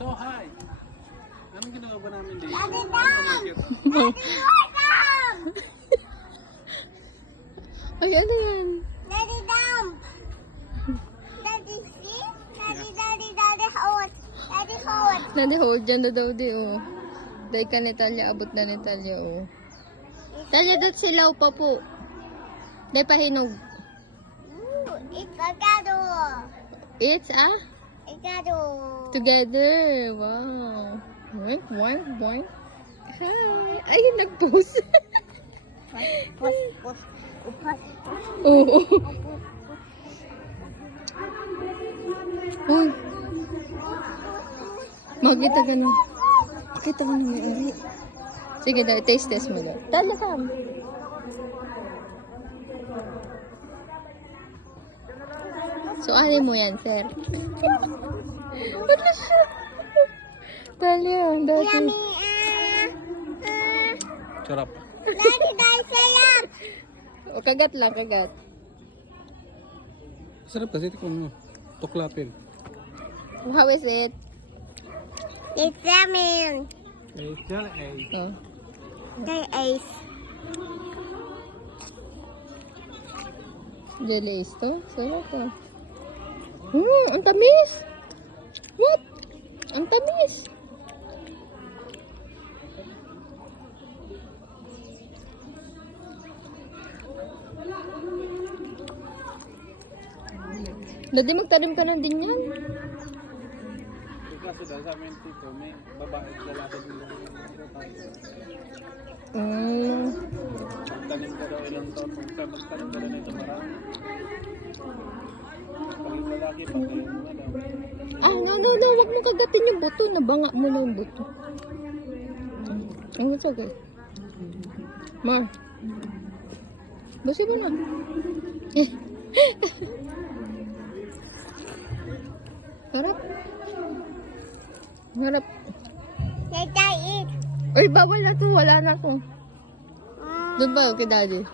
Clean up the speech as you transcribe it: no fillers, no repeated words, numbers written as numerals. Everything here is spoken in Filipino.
So hi! Anong ginagawa namin dito? Daddy Dam! Daddy Dam! Ay, ano yan? Daddy Dam! Daddy see? Daddy hold. Daddy hold. Nadi-hold dyan na daw di, oh. Dahil ka ni Talia, abot na ni Talia, oh. Talia, doon silaw pa po. Dahil pahinog. Ooh, it's a gato. It's Gato. together. Wow. Boink, boink, boink. Hi. Ayun, nag-post. Push. Oo. Uy. Makita ka na. Makita ka na may ari. Sige daw, taste test mo daw. Tala ka. So, ano mo yan, sir? Ano siya? Talia, dati. Yummy. Sarap. Daddy sayang. O, kagat lang, kagat. Sarap kasi tikman mo. Tuklapin. How is it? It's yummy. Oh. They ace. Jelly is to? Sarap ah. Ang tamis! What? Ang tamis! Dati magtanim ka na din yan. Kasi dahil sa amin dito, may babae at lalaki dito. Magtanim ka daw ilang taon. Magtanim ka rin ito marami. Pag yung lalaki, pagtanim mo na daw. No. Huwag mo kagatin yung buto. Nabanga mo na yung buto. It's okay. Mar. Basi mo na. Harap. Harap. They eat. Ay, bawal na to. Wala na to. Doon ba? Okay, daddy.